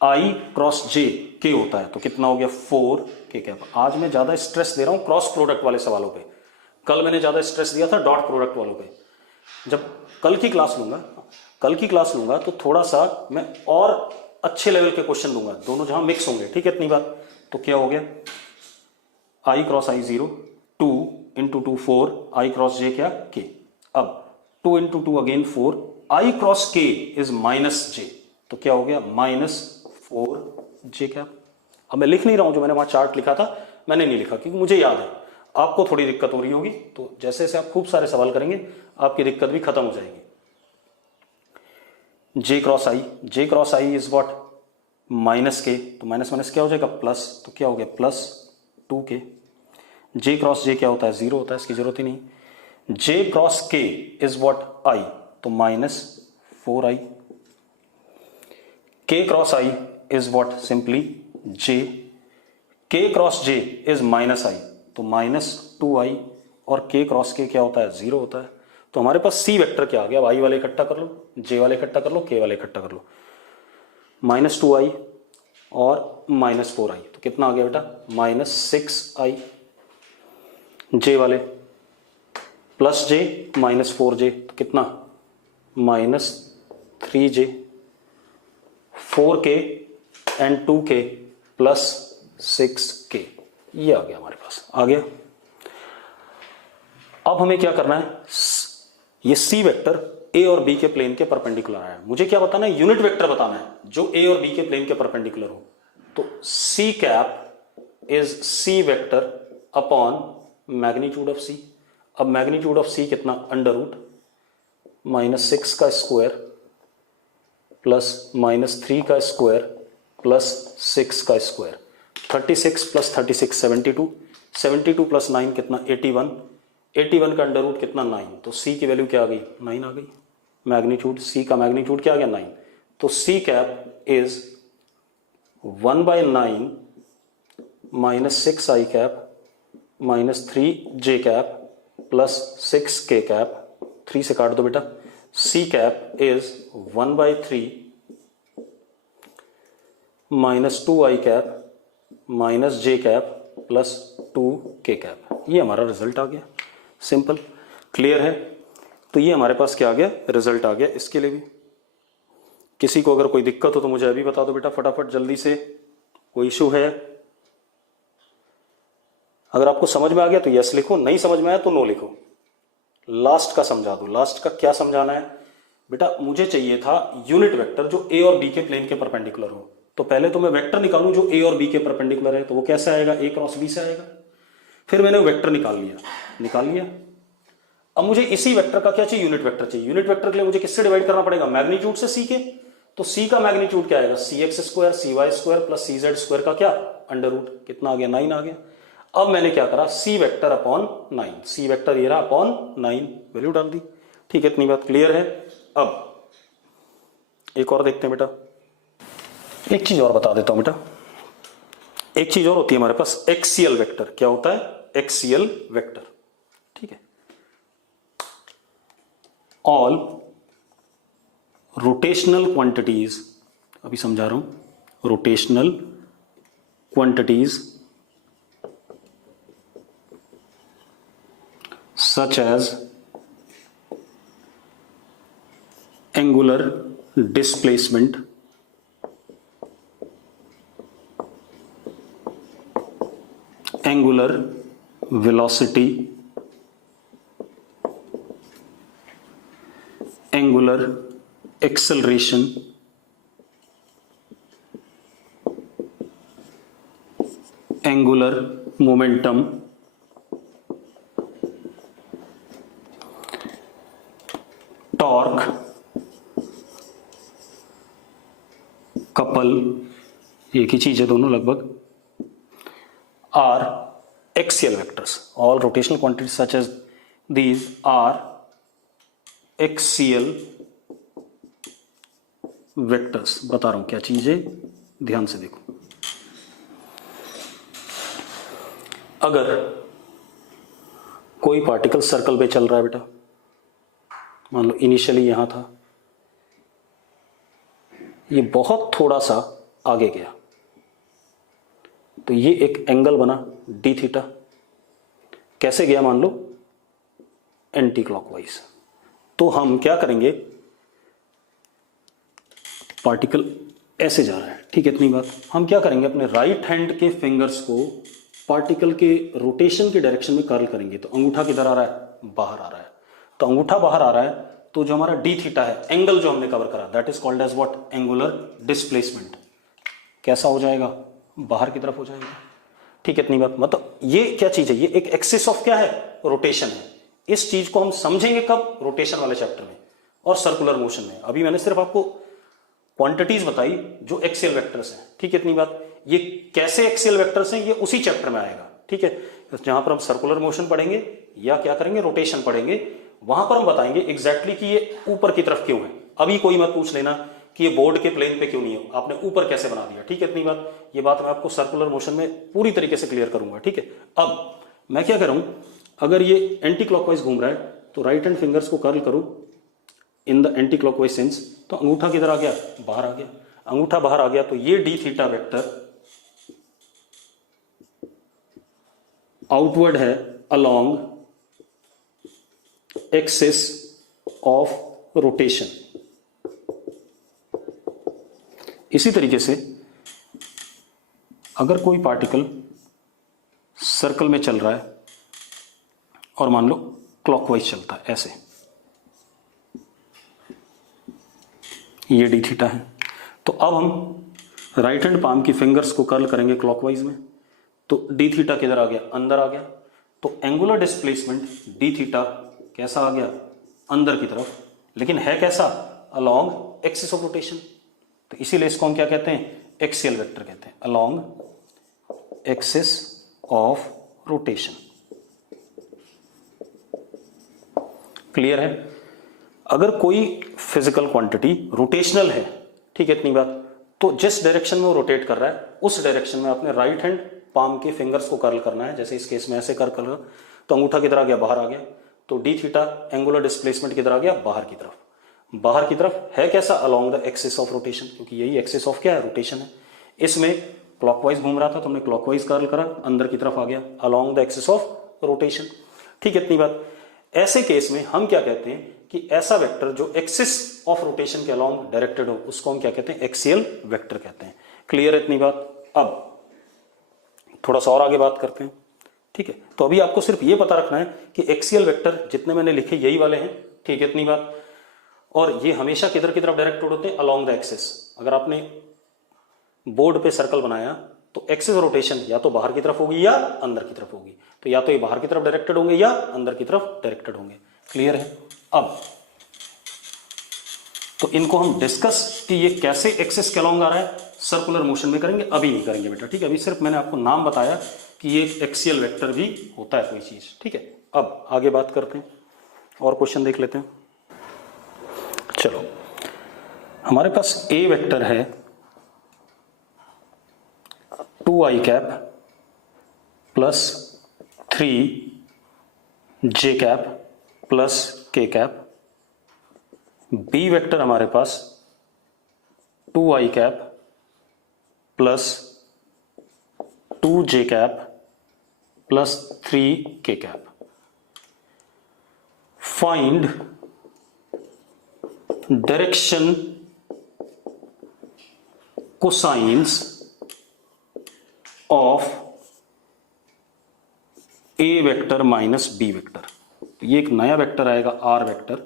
आई क्रॉस जे के होता है तो कितना हो गया 4k कैप। आज मैं ज्यादा स्ट्रेस दे रहा हूं क्रॉस प्रोडक्ट वाले सवालों पे, कल मैंने ज्यादा स्ट्रेस दिया था डॉट प्रोडक्ट वालों पे। जब कल की क्लास लूंगा तो थोड़ा सा मैं और अच्छे लेवल के क्वेश्चन दूंगा, दोनों जहां मिक्स होंगे, ठीक है? इतनी बात। तो क्या हो गया, आई क्रॉस आई 0, 2 इंटू 2 4, आई क्रॉस जे क्या के। अब 2 into 2 again 4, I cross K is minus जे, तो क्या हो गया -4 जे कैप। अब मैं लिख नहीं रहा हूं, जो मैंने वहां चार्ट लिखा था मैंने नहीं लिखा क्योंकि मुझे याद है। आपको थोड़ी दिक्कत हो रही होगी, तो जैसे जैसे आप खूब सारे सवाल करेंगे आपकी दिक्कत भी खत्म हो जाएगी। J cross I is what minus K, तो माइनस माइनस क्या हो जाएगा प्लस, तो क्या हो गया प्लस 2k। जे क्रॉस जे क्या होता है 0 होता है, इसकी जरूरत ही नहीं। J cross K is what I, तो -4i। K cross I is what simply J, K cross J is -i, तो -2i, और के क्रॉस के क्या होता है 0 होता है। तो हमारे पास सी वेक्टर क्या आ गया, आई वाले इकट्ठा कर लो, जे वाले इकट्ठा कर लो, के वाले इकट्ठा कर लो, -2i और -4i, तो कितना आ गया बेटा -6i। जे वाले प्लस जे -4j, तो कितना -3j, 4k and 2k plus 6k, ये आ गया हमारे पास, आ गया। अब हमें क्या करना है, ये सी वेक्टर ए और बी के प्लेन के परपेंडिकुलर है। मुझे क्या बताना है, यूनिट वेक्टर बताना है जो ए और बी के प्लेन के परपेंडिकुलर हो। तो C cap is C vector upon magnitude of C. अब मैग्नीट्यूड ऑफ सी कितना, √-6 का स्क्वायर प्लस -3 का स्क्वायर प्लस 6 का स्क्वायर। 36 प्लस 36 72, 72 प्लस 9 कितना 81, 81 का अंडर रूट कितना 9, तो सी की वैल्यू क्या आ गई 9 आ गई। मैग्नीट्यूड सी का मैग्नीट्यूड क्या आ गया 9, तो C cap is 1/9 -6i cap -3j cap plus 6k cap, 3 से काट दो बेटा। C cap is 1/3 -2i cap -j cap plus 2k cap. ये हमारा रिजल्ट आ गया, सिंपल, क्लियर है। तो ये हमारे पास क्या आ गया, रिजल्ट आ गया। इसके लिए भी किसी को अगर कोई दिक्कत हो तो मुझे अभी बता दो बेटा फटाफट जल्दी से, कोई इशू है? अगर आपको समझ में आ गया तो यस लिखो, नहीं समझ में आया तो नो लिखो। लास्ट का समझा दो। लास्ट का क्या समझाना है बेटा, मुझे चाहिए था यूनिट वेक्टर जो ए और बी के प्लेन के परपेंडिकुलर हो। तो पहले तो मैं वेक्टर निकालूं जो ए और बी के परपेंडिकुलर है, तो वो कैसे आएगा, ए क्रॉस बी से आएगा। फिर मैंने वेक्टर निकाल लिया। अब मुझे इसी वेक्टर का क्या चाहिए, यूनिट वेक्टर चाहिए। यूनिट वेक्टर के लिए मुझे किससे डिवाइड करना पड़ेगा, मैग्नीट्यूड से सी के। तो सी का मैग्नीट्यूड क्या आएगा, cx² cy² प्लस cz² का क्या अंडर रूट, कितना आ गया 9 आ गया। अब मैंने क्या करा, सी वेक्टर अपॉन 9, सी वेक्टर ये रहा अपॉन 9, वैल्यू डाल दी। ठीक है, इतनी बात क्लियर है। अब एक और देखते हैं बेटा, एक चीज और बता देता हूं बेटा। एक चीज और होती है हमारे पास, एक्सियल वेक्टर। क्या होता है, एक्सियल वेक्टर। ठीक है, ऑल रोटेशनल क्वांटिटीज, अभी समझा रहा हूं, rotational quantities such as angular displacement, angular velocity, angular acceleration, angular momentum, torque, couple, एक ही चीज है दोनों लगभग, are axial vectors. All rotational quantities such as these are axial vectors. बता रहा हूं क्या चीज है, ध्यान से देखो। अगर कोई पार्टिकल सर्कल पे चल रहा है बेटा, मान लो इनिशियली यहां था, ये बहुत थोड़ा सा आगे गया, तो ये एक एंगल बना डी थीटा। कैसे गया? मान लो एंटी क्लॉकवाइज। तो हम क्या करेंगे, पार्टिकल ऐसे जा रहा है, ठीक है, इतनी बात। हम क्या करेंगे, अपने राइट हैंड के फिंगर्स को पार्टिकल के रोटेशन के डायरेक्शन में कर्ल करेंगे। तो अंगूठा किधर आ रहा है? बाहर आ रहा है। तो अंगूठा बाहर आ रहा है, तो जो हमारा डी थीटा है, एंगल जो हमने कवर करा, that is called as what? Angular displacement. कैसा हो जाएगा? बाहर की तरफ हो जाएगा, ठीक है, इतनी बात। मतलब ये क्या चीज है? ये एक एक्सिस ऑफ क्या है? रोटेशन है। इस चीज को हम समझेंगे कब? रोटेशन वाले चैप्टर में और सर्कुलर मोशन में। अभी मैंने सिर्फ आपको क्वांटिटीज बताई जो एक्सियल वेक्टर्स हैं, ठीक है, इतनी बात। ये कैसे एक्सियल वेक्टर्स हैं, ये उसी चैप्टर में आएगा, ठीक है। जहां पर हम सर्कुलर मोशन पढ़ेंगे या क्या करेंगे, रोटेशन पढ़ेंगे, वहां पर हम बताएंगे एग्जैक्टली कि ये ऊपर की तरफ क्यों है। अभी कोई मत पूछ लेना कि ये बोर्ड के प्लेन पे क्यों नहीं है, आपने ऊपर कैसे बना दिया, ठीक है, इतनी बात। ये बात मैं आपको सर्कुलर मोशन में पूरी तरीके से क्लियर करूंगा, ठीक है। अब मैं क्या करूं, अगर ये एंटी क्लॉकवाइज घूम रहा है तो राइट हैंड फिंगर्स को कर्ल करूं in the anti clockwise sense. तो अंगूठा किधर आ गया? बाहर आ गया। अंगूठा बाहर आ गया तो ये डी थीटा वेक्टर आउटवर्ड है अलोंग एक्सिस ऑफ रोटेशन। इसी तरीके से अगर कोई पार्टिकल सर्कल में चल रहा है और मान लो क्लॉकवाइज चलता है, ऐसे, ये डी थीटा है, तो अब हम राइट हैंड पाम की फिंगर्स को कर्ल करेंगे क्लॉकवाइज में। तो डी थीटा किधर आ गया? अंदर आ गया। तो एंगुलर डिस्प्लेसमेंट डी थीटा कैसा आ गया? अंदर की तरफ, लेकिन है कैसा? Along axis of rotation. तो इसीलिए इसको हम क्या कहते हैं? एक्सियल वेक्टर कहते हैं, along axis of rotation. Clear है? अगर कोई फिजिकल क्वांटिटी रोटेशनल है, ठीक है, इतनी बात, तो जिस डायरेक्शन में वो रोटेट कर रहा है उस डायरेक्शन में अपने राइट हैंड पाम के फिंगर्स को कर्ल करना है। जैसे इस केस में ऐसे कर्ल कर, तो अंगूठा किधर आ गया? बाहर आ गया। तो डी थीटा एंगुलर डिस्प्लेसमेंट किधर आ गया? बाहर की तरफ। बाहर की तरफ है कैसा? Along the axis of rotation, क्योंकि यही एक्सिस ऑफ क्या है? रोटेशन है। इसमें क्लॉकवाइज घूम रहा था तो हमने क्लॉकवाइज कर्ल करा, अंदर की तरफ आ गया, along the axis of rotation, ठीक है, इतनी बात। ऐसे केस में हम क्या कहते हैं कि ऐसा वेक्टर जो एक्सिस ऑफ रोटेशन के अलोंग डायरेक्टेड हो, उसको हम क्या कहते हैं? एक्सियल वेक्टर कहते हैं। क्लियर है इतनी बात? अब थोड़ा सा और आगे बात करते हैं, ठीक है। तो अभी आपको सिर्फ ये पता रखना है कि एक्सियल वेक्टर जितने मैंने लिखे यही वाले हैं, ठीक है, इतनी बात। और ये हमेशा किधर की तरफ डायरेक्टेड होते हैं? Along the axis. अगर आपने बोर्ड पे सर्कल बनाया तो एक्सिस रोटेशन या तो बाहर की तरफ होगी या अंदर की तरफ होगी। तो या तो ये बाहर की तरफ डायरेक्टेड होंगे या अंदर की तरफ डायरेक्टेड होंगे। क्लियर है? अब तो इनको हम डिस्कस कि ये कैसे एक्सिस के अलोंग आ रहा है सर्कुलर मोशन में करेंगे, अभी नहीं करेंगे बेटा, ठीक है। अभी सिर्फ मैंने आपको नाम बताया कि ये एक्सियल वेक्टर भी होता है कोई चीज, ठीक है। अब आगे बात करते हैं और क्वेश्चन देख लेते हैं। चलो, हमारे पास ए वेक्टर है 2i cap plus 3j cap plus k cap. B vector हमारे पास 2i cap plus 2j cap plus 3k cap. Find direction cosines of A vector minus B vector. ये एक नया वेक्टर आएगा आर वेक्टर,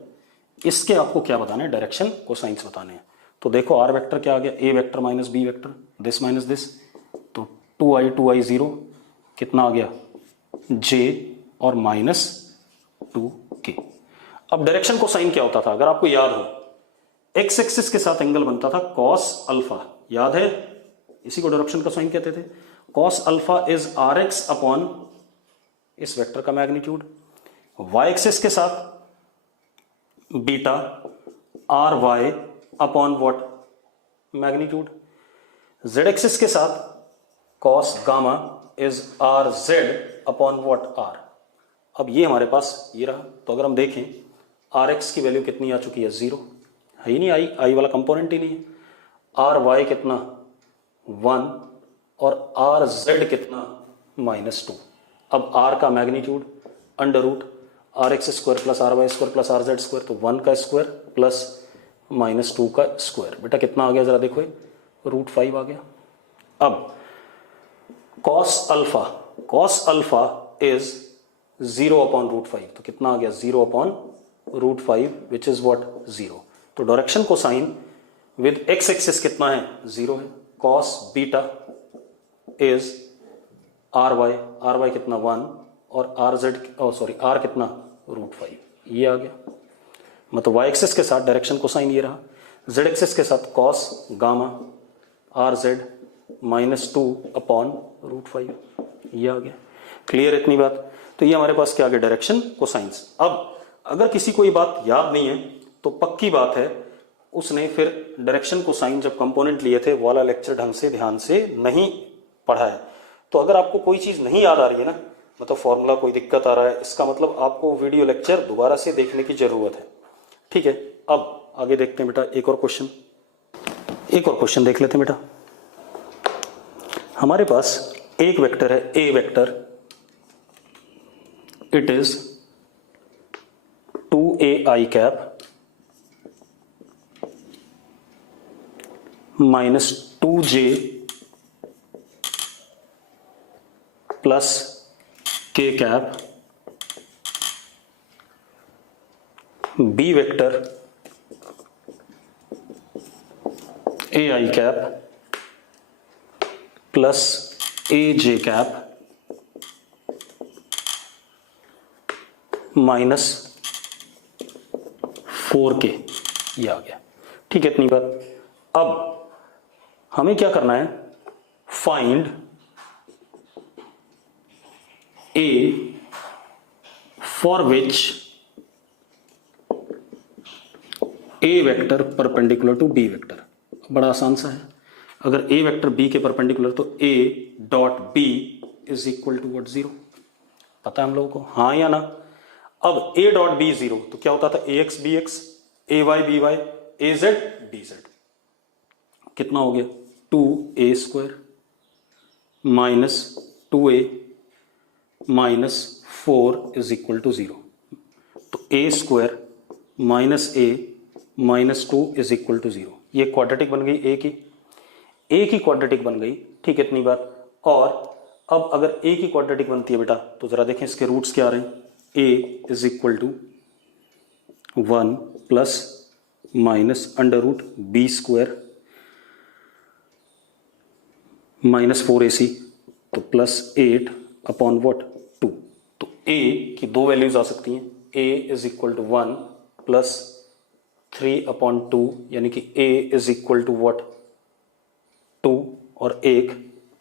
इसके आपको क्या बताना है? डायरेक्शन कोसाइंस बताने हैं। तो देखो आर वेक्टर क्या आ गया? A vector minus B vector, this minus this, तो 2i 0 कितना आ गया? j और माइनस 2k। अब डायरेक्शन कोसाइन क्या होता था? अगर आपको याद हो, एक्स एक्सिस के साथ एंगल बनता था कॉस अल्फा, याद है? इसी को डायरेक्शन कोसाइन कहते थे। Cos alpha is R X upon इस वेक्टर का मैग्नीट्यूड। वाई एक्सिस के साथ beta R Y upon what? Magnitude. Z axis के साथ cos gamma is R Z upon what R. अब ये हमारे पास ये रहा, तो अगर हम देखें आर एक्स की वैल्यू कितनी आ चुकी है, 0 है ही नहीं, आई वाला कंपोनेंट ही नहीं है। आर वाई कितना 1 और आर जेड कितना -2। अब आर का magnitude under root R X square plus R Y square plus R Z square, तो 1 का स्क्वायर प्लस -2 का स्क्वायर, बेटा कितना आ गया जरा देखो, √5 आ गया। अब cos अल्फा इज 0 अपॉन √5, तो कितना आ गया 0 अपॉन √5 विच इज व्हाट 0। तो direction cosine with X axis कितना है 0 है। cos beta is R Y कितना 1 और आर कितना √5, ये आ गया। मतलब वाई एक्सिस के साथ डायरेक्शन कोसाइन ये रहा, जेड एक्सिस के साथ cos gamma are Z -2 upon √5, ये आ गया। क्लियर इतनी बात। तो ये हमारे पास क्या आ गया, डायरेक्शन कोसाइंस। अब अगर किसी को ये बात याद नहीं है तो पक्की बात है उसने फिर डायरेक्शन कोसाइन जब कंपोनेंट लिए थे वाला लेक्चर ढंग से ध्यान से नहीं पढ़ा है। तो अगर आपको कोई चीज नहीं याद आ रही है ना, मतलब फॉर्मूला कोई दिक्कत आ रहा है, इसका मतलब आपको वीडियो लेक्चर दोबारा से देखने की जरूरत है। ठीक है, अब आगे देखते हैं बेटा एक और क्वेश्चन देख लेते हैं बेटा। हमारे पास एक वेक्टर है A vector, it is 2ai cap -2j plus k cap, B vector ai cap plus aj cap -4k, ये आ गया। ठीक है, इतनी बात। अब हमें क्या करना है, find A for which A vector perpendicular to B vector. बड़ा आसान सा है, अगर ए वेक्टर बी के परपेंडिकुलर तो A dot B is equal to what 0, पता है हम लोगों को, हाँ या ना। अब ए डॉट बी 0 तो क्या होता था, ए एक्स बी एक्स, ए वाई बी वाई, ए जेड बी जेड, कितना हो गया 2a square -2a -4 is equal to 0। तो a square -a -2 is equal to 0। ये क्वाड्रेटिक बन गई a की क्वाड्रेटिक बन गई। ठीक है, इतनी बात। और अब अगर a की क्वाड्रेटिक बनती है बेटा तो जरा देखें इसके रूट्स क्या आ रहे हैं। a is equal to 1 plus minus under root B square -4ac तो +8 अपॉन व्हाट 2। तो a की दो वैल्यूज आ सकती हैं, a इज इक्वल टू 1 प्लस 3 अपॉन 2, यानी कि a is equal to what 2, और एक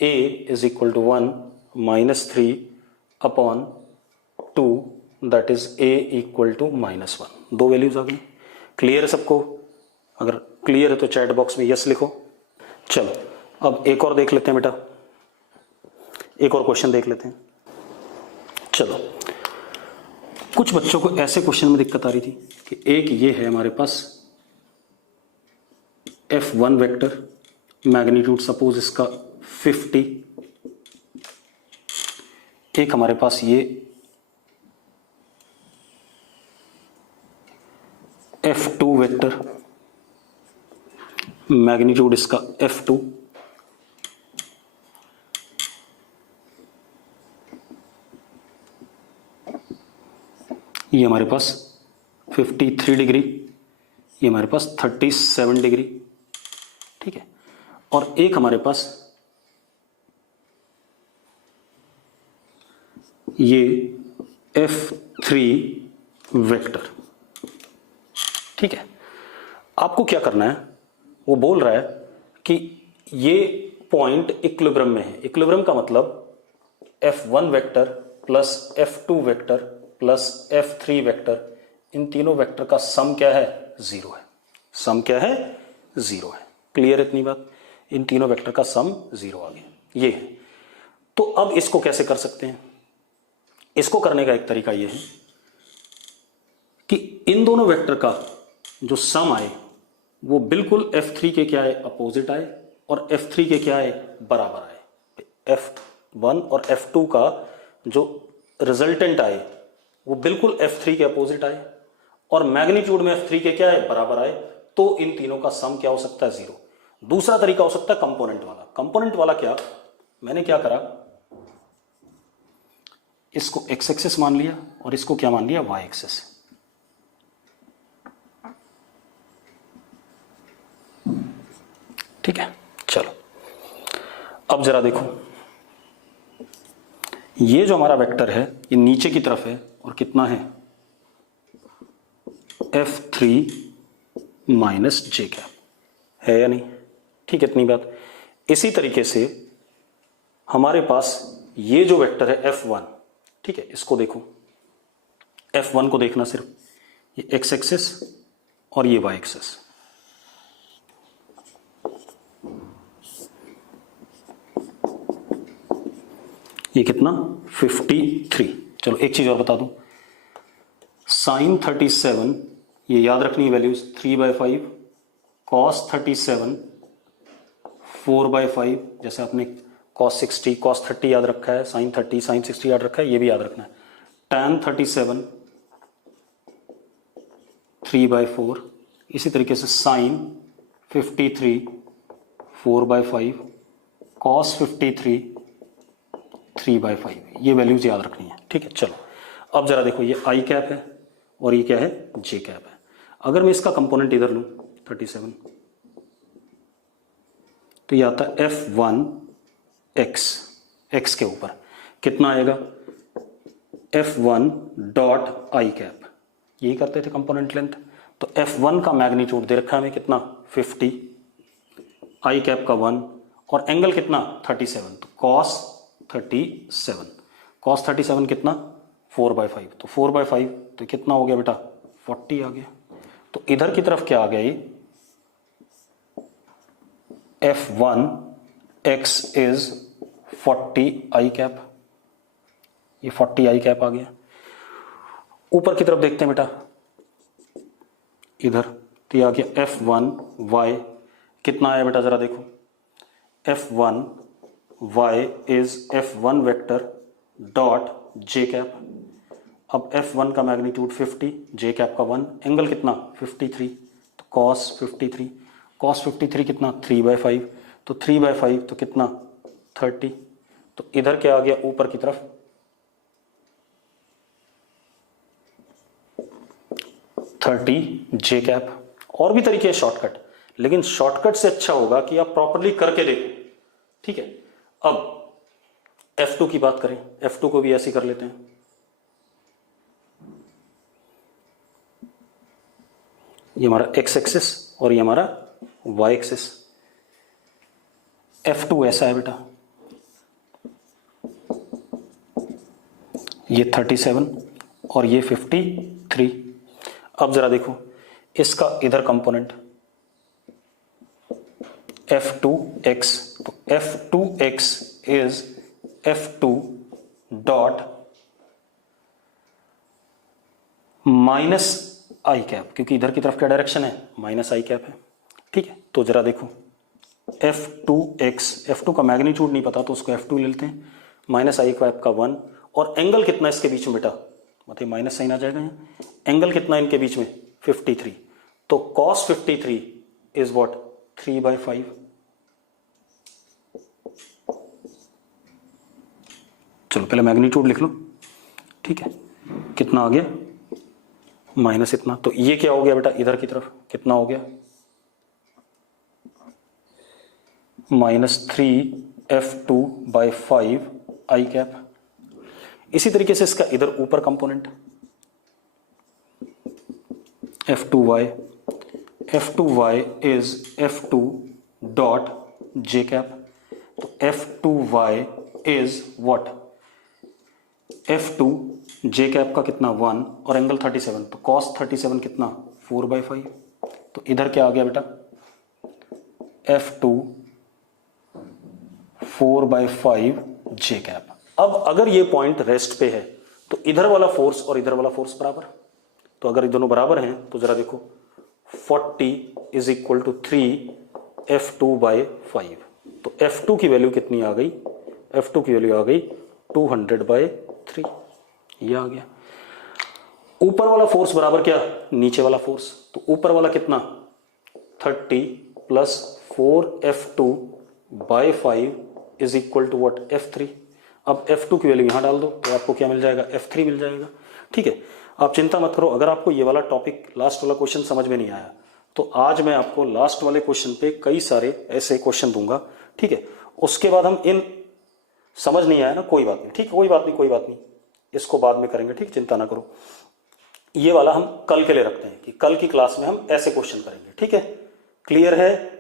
a is equal to 1 -3 upon 2 that is a equal to -1। दो वैल्यूज आ गई। क्लियर है सबको? अगर क्लियर है तो चैट बॉक्स में यस लिखो। चलो अब एक और देख लेते हैं बेटा, एक और क्वेश्चन देख लेते हैं। चलो, कुछ बच्चों को ऐसे क्वेश्चन में दिक्कत आ रही थी कि एक ये है हमारे पास F1 वेक्टर, मैग्नीट्यूड सपोज इसका 50, एक हमारे पास ये F2 वेक्टर, मैग्नीट्यूड इसका F2, ये हमारे पास 53 डिग्री, ये हमारे पास 37 डिग्री। ठीक है, और एक हमारे पास ये F3 वेक्टर। ठीक है, आपको क्या करना है, वो बोल रहा है कि ये पॉइंट इक्विलिब्रियम में है। इक्विलिब्रियम का मतलब F1 vector plus F2 vector plus F3 vector, इन तीनों वेक्टर का सम क्या है 0 है। सम क्या है 0 है। क्लियर इतनी बात? इन तीनों वेक्टर का सम 0 आ गया, ये है। तो अब इसको कैसे कर सकते हैं, इसको करने का एक तरीका ये है कि इन दोनों वेक्टर का जो सम आए वो बिल्कुल F3 के क्या है, अपोजिट आए, और F3 के क्या है, बराबर आए। F1 और F2 का जो रिजल्टेंट आए वो बिल्कुल F3 के अपोजिट आए, और मैग्नीट्यूड में F3 के क्या है, बराबर आए, तो इन तीनों का सम क्या हो सकता है, 0। दूसरा तरीका हो सकता है कंपोनेंट वाला। कंपोनेंट वाला क्या, मैंने क्या करा, इसको x एक्सिस मान लिया और इसको क्या मान लिया, y एक्सिस। ठीक है, चलो अब जरा देखो, ये जो हमारा वेक्टर है ये नीचे की तरफ है और कितना है, F3 माइनस जे कैप है या नहीं। ठीक है, इतनी बात। इसी तरीके से हमारे पास ये जो वेक्टर है F1, ठीक है, इसको देखो, F1 को देखना सिर्फ, ये x एक्सिस और ये y एक्सिस। ये कितना, 53। चलो एक चीज और बता दूं, साइन 37, ये याद रखनी है वैल्यूज, 3/5, कॉस 37 4/5, जैसे आपने कॉस 60 कॉस 30 याद रखा है, साइन 30 साइन 60 याद रखा है, ये भी याद रखना है। tan 37 3/4, इसी तरीके से साइन 53 4/5, कॉस 53 3/5, ये वैल्यूज याद रखनी है। ठीक है, चलो अब जरा देखो, ये आई कैप है और ये क्या है, जे कैप है। अगर मैं इसका कंपोनेंट इधर लूं 37, तो ये आता है F1 x के ऊपर कितना आएगा, F1 डॉट आई कैप, यही करते थे कंपोनेंट लेंथ। तो F1 का मैग्नीट्यूड दे रखा है हमें कितना, 50, आई कैप का 1, और एंगल कितना, 37, तो कॉस 37, कॉस 37 कितना, 4/5, तो 4/5 तो कितना हो गया बेटा, 40 आ गया। तो इधर की तरफ क्या आ गया, ये F1 x is 40 I cap, ये 40 आई कैप आ गया। ऊपर की तरफ देखते हैं बेटा, इधर तो ये आ गया F1 y, कितना आया बेटा जरा देखो, F1 y is F1 vector dot J cap. अब F1 का मैग्नीट्यूड 50, जे कैप का 1, एंगल कितना, 53, तो कॉस 53, कॉस 53 कितना, 3/5, तो 3/5 तो कितना, 30, तो इधर क्या आ गया, ऊपर की तरफ 30 जे कैप। और भी तरीके हैं शॉर्टकट, लेकिन शॉर्टकट से अच्छा होगा कि आप प्रॉपरली करके देखो। ठीक है, अब F2 की बात करें, F2 को भी ऐसे कर लेते हैं। ये हमारा x एक्सिस और ये हमारा y एक्सिस। F2 ऐसा है बेटा, ये 37 और ये 53। अब जरा देखो इसका इधर कंपोनेंट F2x, तो F2x is F2 dot minus I cap, क्योंकि इधर की तरफ क्या डायरेक्शन है, माइनस आई कैप है। ठीक है, तो जरा देखो F2x, F2 का मैग्नीट्यूड नहीं पता तो उसको F2 ले लेते हैं, माइनस आई कैप का 1, और एंगल कितना इसके बीच में बेटा, मतलब माइनस साइन आ जाएगा यहाँ, एंगल कितना इनके बीच में, 53, तो cos 53 इज व्हाट, 3/5। चलो पहले मैग्नीट्यूड लिख लो। ठीक है, कितना आ गया, माइनस इतना, तो ये क्या हो गया बेटा, इधर की तरफ कितना हो गया, -3F2/5 आई कैप। इसी तरीके से इसका इधर ऊपर component F2y, F2y is F2 dot J cap, तो F2y is what, F2 J cap का कितना 1 और एंगल 37, तो cos 37 कितना 4/5, तो इधर क्या आ गया बेटा, F2 4/5 जे कैप। अब अगर ये पॉइंट रेस्ट पे है तो इधर वाला फोर्स और इधर वाला फोर्स बराबर, तो अगर ये दोनों बराबर हैं तो जरा देखो 40 इज इक्वल टू 3F2/5। तो F2 की वैल्यू कितनी आ गई, F2 की वैल्यू आ गई 200/3, ये आ गया। ऊपर वाला फोर्स बराबर क्या, नीचे वाला फोर्स, तो ऊपर वाला कितना 30 plus 4F2/5 is equal to what, F3। अब F2 की वैल्यू यहां डाल दो तो आपको क्या मिल जाएगा, F3 मिल जाएगा। ठीक है, आप चिंता मत करो। अगर आपको ये वाला टॉपिक लास्ट वाला क्वेश्चन समझ में नहीं आया तो आज मैं आपको लास्ट वाले क्वेश्चन पे कई सारे ऐसे क्वेश्चन दूंगा। ठीक है, उसके बाद हम इन समझ नहीं आया ना, कोई बात नहीं, ठीक है, कोई बात नहीं, कोई बात नहीं, इसको बाद में करेंगे। ठीक, चिंता ना करो, ये वाला हम कल के लिए रखते हैं कि कल की क्लास में हम ऐसे क्वेश्चन करेंगे। ठीक है, क्लियर है?